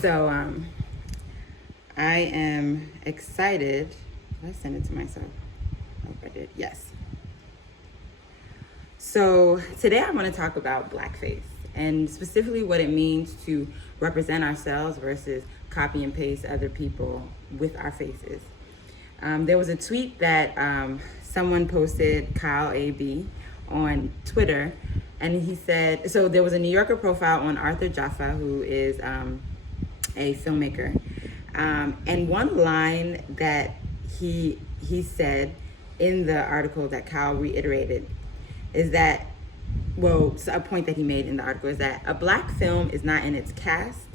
So I am excited. Did I send it to myself? I hope I did. Yes. So today I want to talk about blackface and specifically what it means to represent ourselves versus copy and paste other people with our faces. There was a tweet that someone posted, Kyle AB, on Twitter, and he said, so there was a New Yorker profile on Arthur Jaffa, who is a filmmaker, and one line that he said in the article that Kyle reiterated is that, well, a point that he made in the article is that a black film is not in its cast,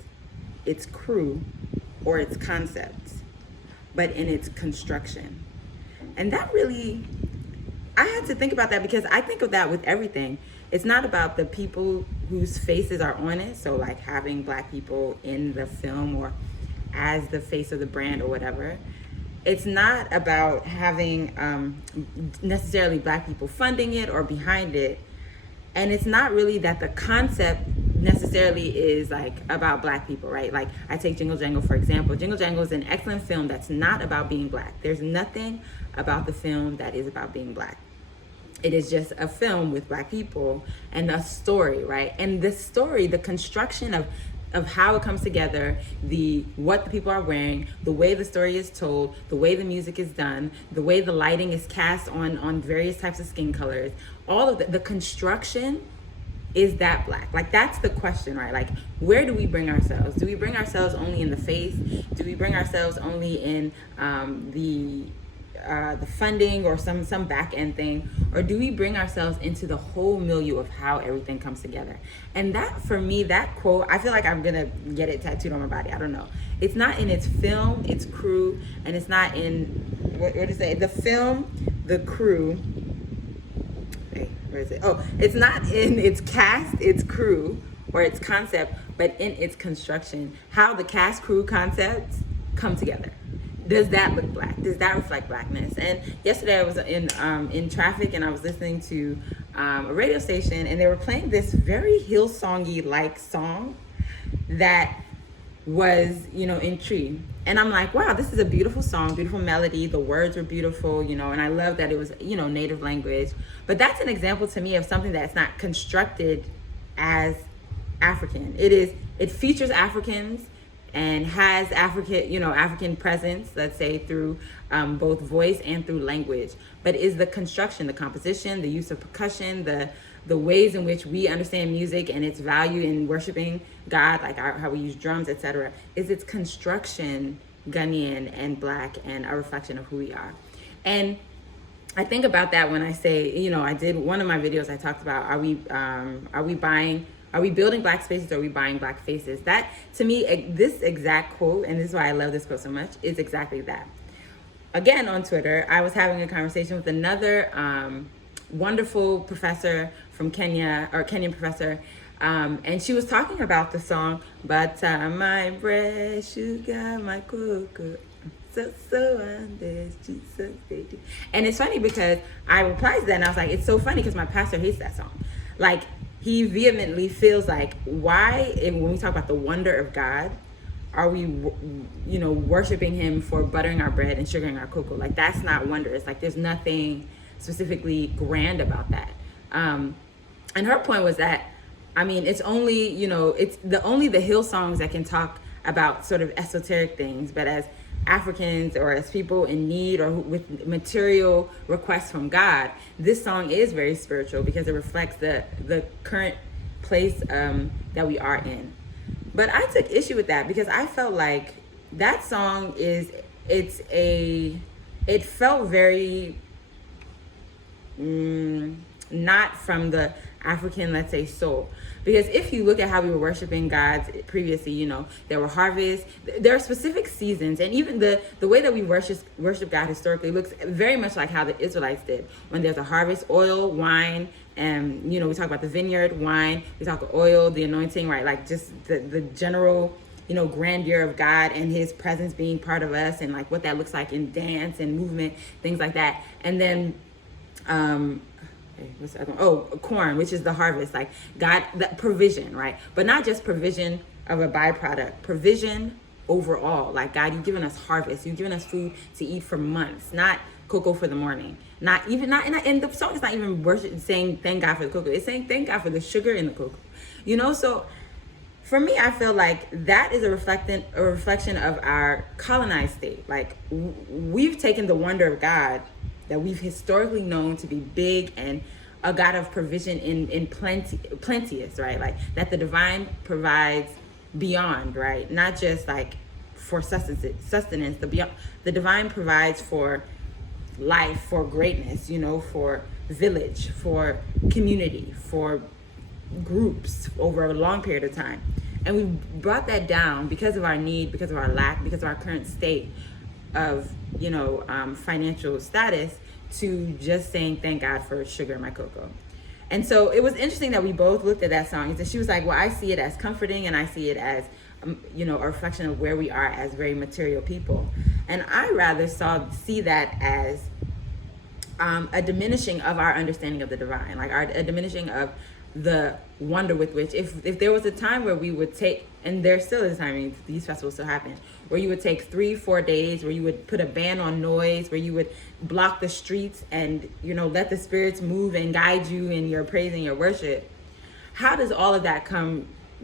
its crew, or its concept, but in its construction. And that really, I had to think about that because I think of that with everything. It's not about the people whose faces are on it, so like having black people in the film or as the face of the brand or whatever. It's not about having necessarily black people funding it or behind it. And it's not really that the concept necessarily is like about black people, right? Like I take Jingle Jangle for example. Jingle Jangle is an excellent film that's not about being black. There's nothing about the film that is about being black. It is just a film with black people and a story, right? And the story, the construction of how it comes together, what the people are wearing, the way the story is told, the way the music is done, the way the lighting is cast on various types of skin colors, all of the construction is that black? Like that's the question, right? Like where do we bring ourselves? Do we bring ourselves only in the face? Do we bring ourselves only in the funding or some back end thing, or do we bring ourselves into the whole milieu of how everything comes together? And that, for me, that quote, I feel like I'm gonna get it tattooed on my body. I don't know. It's not in its film, its crew, and it's not in what to say the film, the crew. Hey, where is it? Oh, it's not in its cast, its crew, or its concept, but in its construction. How the cast, crew, concepts come together. Does that look black? Does that reflect blackness? And yesterday I was in traffic and I was listening to a radio station and they were playing this very Hillsongy like song that was, in Tree. And I'm like, wow, this is a beautiful song, beautiful melody. The words were beautiful, and I love that it was, native language. But that's an example to me of something that's not constructed as African. It features Africans and has African presence, let's say through both voice and through language, but is the construction, the composition, the use of percussion, the ways in which we understand music and its value in worshiping God, like how we use drums, etc., is its construction Ghanaian and black and a reflection of who we are. And I think about that when I say, I did one of my videos, I talked about, are we building black spaces or are we buying black faces? That, to me, this exact quote, and this is why I love this quote so much, is exactly that. Again, on Twitter, I was having a conversation with another wonderful professor from Kenya, or Kenyan professor, and she was talking about the song, Butter My Bread, Sugar My Cocoa, so and there's Jesus, baby. And it's funny because I replied to that and I was like, it's so funny because my pastor hates that song. Like, he vehemently feels like, why, when we talk about the wonder of God, are we, worshiping him for buttering our bread and sugaring our cocoa? Like, that's not wondrous. Like, there's nothing specifically grand about that. And her point was that, it's only, it's only the Hillsongs that can talk about sort of esoteric things, but as Africans or as people in need or with material requests from God, this song is very spiritual because it reflects the current place that we are in. But I took issue with that because I felt like that song it felt very not from the African, let's say, soul. Because if you look at how we were worshiping gods previously, there were harvests, there are specific seasons, and even the way that we worship God historically looks very much like how the Israelites did. When there's a harvest, oil, wine, and we talk about the vineyard, wine, we talk about oil, the anointing, right? Like just the general grandeur of God and his presence being part of us, and like what that looks like in dance and movement, things like that. And then what's the other one? Oh, corn, which is the harvest, like God, that provision, right? But not just provision of a byproduct. Provision overall. Like, God, you've given us harvest. You've given us food to eat for months, not cocoa for the morning. Not even, and the song is not even worship, saying thank God for the cocoa. It's saying thank God for the sugar in the cocoa. You know, so for me, I feel like that is a reflection of our colonized state. Like, we've taken the wonder of God that we've historically known to be big and a God of provision in plenteous, right? Like, that the divine provides beyond, right? Not just like for sustenance. The divine provides for life, for greatness, you know, for village, for community, for groups over a long period of time. And we brought that down because of our need, because of our lack, because of our current state of, you know, financial status, to just saying thank God for sugar in my cocoa. And so it was interesting that we both looked at that song, and she was like, well, I see it as comforting, and I see it as you know, a reflection of where we are as very material people. And I rather see that as a diminishing of our understanding of the divine, like a diminishing of the wonder with which, if there was a time where we would take, and there still is a time, I mean, these festivals still happen, where you would take 3-4 days, where you would put a ban on noise, where you would block the streets and, you know, let the spirits move and guide you in your praise and your worship. How does all of that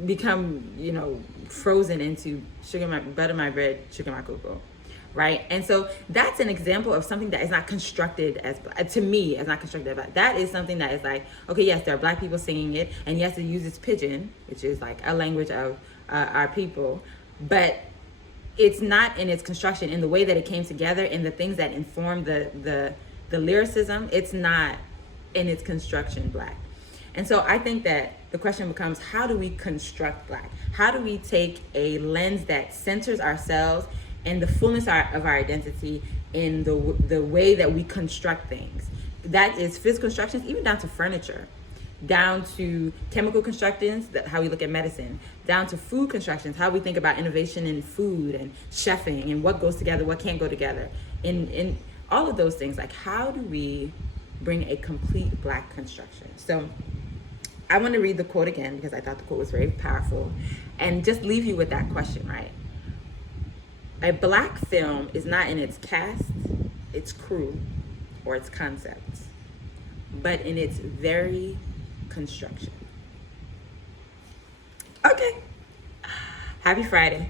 become, you know, frozen into butter my bread, sugar my cocoa? Right? And so that's an example of something that is not constructed as, to me, as not constructed. But that is something that is like, okay, yes, there are Black people singing it, and yes, it uses pidgin, which is like a language of our people, but it's not in its construction, in the way that it came together, in the things that inform the lyricism. It's not in its construction Black. And so I think that the question becomes, how do we construct Black? How do we take a lens that centers ourselves and the fullness of our identity in the way that we construct things? That is physical constructions, even down to furniture, down to chemical constructions, how we look at medicine, down to food constructions, how we think about innovation in food and chefing and what goes together, what can't go together. In all of those things, like, how do we bring a complete Black construction? So I want to read the quote again because I thought the quote was very powerful, and just leave you with that question, right? A Black film is not in its cast, its crew, or its concepts, but in its very construction. Okay. Happy Friday.